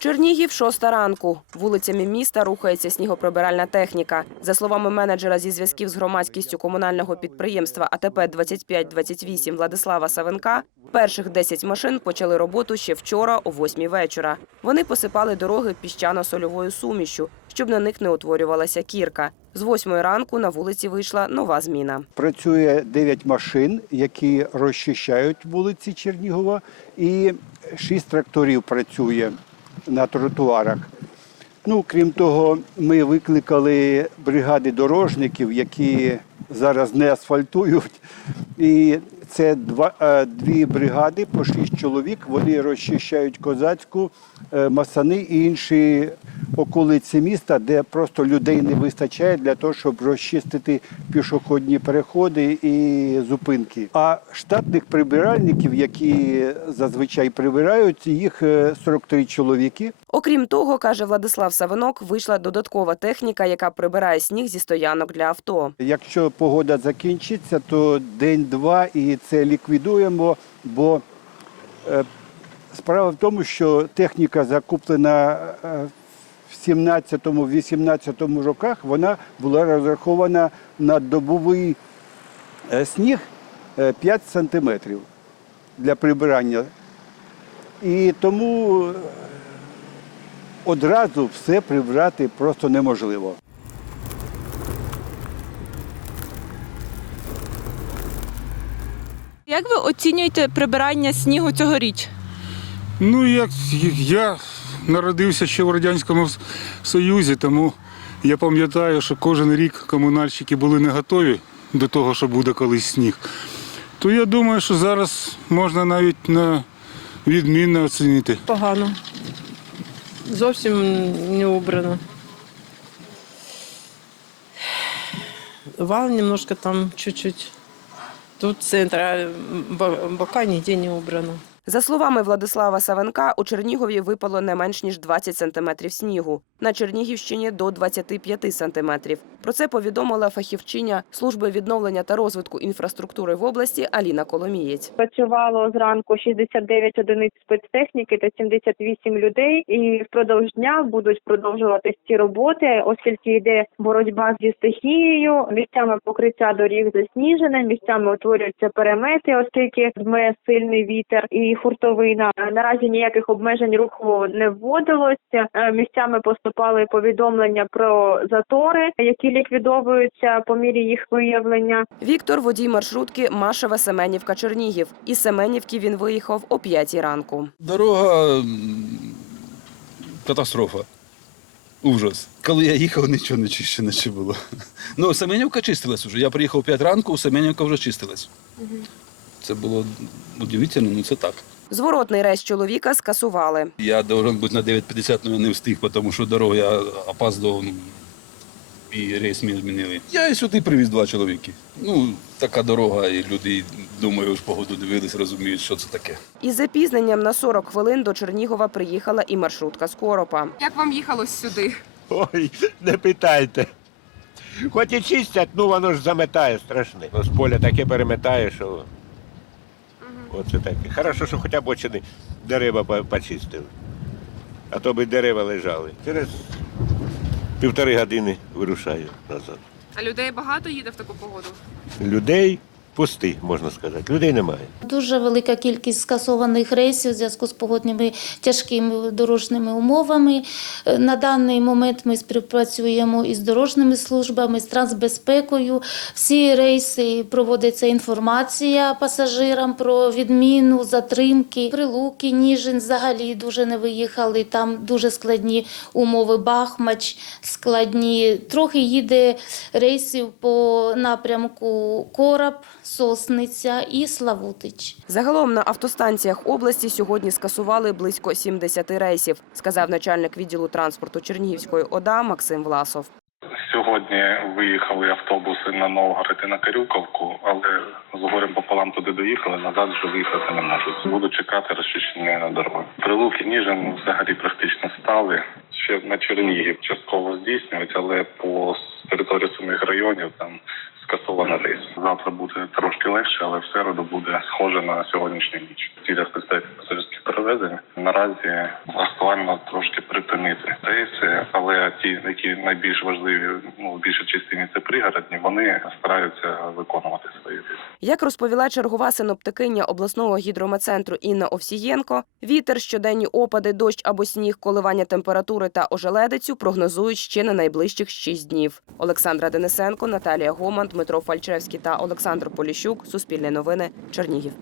Чернігів, шоста ранку. Вулицями міста рухається снігоприбиральна техніка. За словами менеджера зі зв'язків з громадськістю комунального підприємства АТП 2528 Владислава Савенка, перших 10 машин почали роботу ще вчора о 8 вечора. Вони посипали дороги піщано-сольовою сумішю, щоб на них не утворювалася кірка. З 8 ранку на вулиці вийшла нова зміна. Працює 9 машин, які розчищають вулиці Чернігова, і 6 тракторів працює на тротуарах. Ну, крім того, ми викликали бригади дорожників, які зараз не асфальтують. І це два, е, дві бригади по шість чоловік. Вони розчищають козацьку, е, масани і інші околиці міста, де просто людей не вистачає для того, щоб розчистити пішохідні переходи і зупинки. А штатних прибиральників, які зазвичай прибирають, їх е, 43 чоловіки. Окрім того, каже Владислав Савинок, вийшла додаткова техніка, яка прибирає сніг зі стоянок для авто. Якщо погода закінчиться, то день-два і це ліквідуємо, бо е, справа в тому, що техніка закуплена е, в 17-18 роках, вона була розрахована на добовий е, сніг е, 5 сантиметрів для прибирання. І тому одразу все прибрати просто неможливо. Як ви оцінюєте прибирання снігу цьогоріч? Ну, як я народився ще в Радянському Союзі, тому я пам'ятаю, що кожен рік комунальщики були не готові до того, що буде колись сніг. То я думаю, що зараз можна навіть на відмінно оцінити. Погано. Зовсім не убрано. Вал немножко там чуть-чуть. Тут центра бока нигде не убрано. За словами Владислава Савенка, у Чернігові випало не менш ніж 20 сантиметрів снігу. На Чернігівщині до 25 сантиметрів. Про це повідомила фахівчиня служби відновлення та розвитку інфраструктури в області Аліна Коломієць. Працювало зранку 69 одиниць спецтехніки та 78 людей, і впродовж дня будуть продовжуватись ці роботи, оскільки йде боротьба зі стихією. Місцями покриття доріг засніжене, місцями утворюються перемети, оскільки дме сильний вітер і хуртовина. Наразі ніяких обмежень руху не вводилося. Е, Місцями поступали повідомлення про затори, які ліквідовуються по мірі їх виявлення. Віктор водій маршрутки Машева Семенівка Чернігів. Із Семенівки він виїхав о 5 ранку. Дорога катастрофа. Ужас. Коли я їхав, нічого не чищено ще було. Ну, Семенівка чистилась уже. Я приїхав 5 ранку, Семенівка вже чистилась. Це було удивительно, ну це так. Зворотний рейс чоловіка скасували. Я должен бути на 9.50, але я не встиг, тому що дорогу я опаздував ну, і рейс мені змінили. Я і сюди привіз два чоловіки. Ну, така дорога, і люди, думаю, ж погоду дивились, розуміють, що це таке. Із запізненням на 40 хвилин до Чернігова приїхала і маршрутка з Коропа. Як вам їхалось сюди? Ой, не питайте. Хоч і чистять, ну воно ж заметає страшне. Ну, З поля таке переметає, що. Оце таке. Хорошо, що хоча б очини дерева почистили. А то би дерева лежали. Через півтори години вирушаю назад. А людей багато їде в таку погоду? Людей пусти, можна сказати. Людей немає. Дуже велика кількість скасованих рейсів у зв'язку з погодними тяжкими дорожніми умовами. Е, На даний момент ми співпрацюємо із дорожніми службами, з трансбезпекою. Всі рейси проводиться інформація пасажирам про відміну, затримки. Прилуки, Ніжин взагалі дуже не виїхали. Там дуже складні умови. Бахмач складні. Трохи їде рейсів по напрямку Кораб, Сосниця і Славутич. Загалом на автостанціях області сьогодні скасували близько 70 рейсів, сказав начальник відділу транспорту Чернігівської ОДА Максим Власов. Сьогодні виїхали автобуси на Новгород і на Карюковку, але з горем пополам туди доїхали, назад вже виїхати не можуть. Буду чекати розчищення на дорогу. Прилуки Ніжин взагалі практично стали. Ще на Чернігів частково здійснюють, але по території самих районів там. Завтра буде трошки легше, але в середу буде схоже на сьогоднішню ніч. В цілях безпеки пасажирських перевезень. Наразі актуально трошки припинити рейси, але ті, які найбільш важливі, ну в більшій частині це пригородні, вони стараються виконувати свої. Як розповіла чергова синоптикиня обласного гідрометцентру Інна Овсієнко, вітер, щоденні опади, дощ або сніг, коливання температури та ожеледицю прогнозують ще на найближчих шість днів. Олександра Денисенко, Наталія Гоман, Дмитро Фальчевський та Олександр Поліщук. Суспільне новини. Чернігів.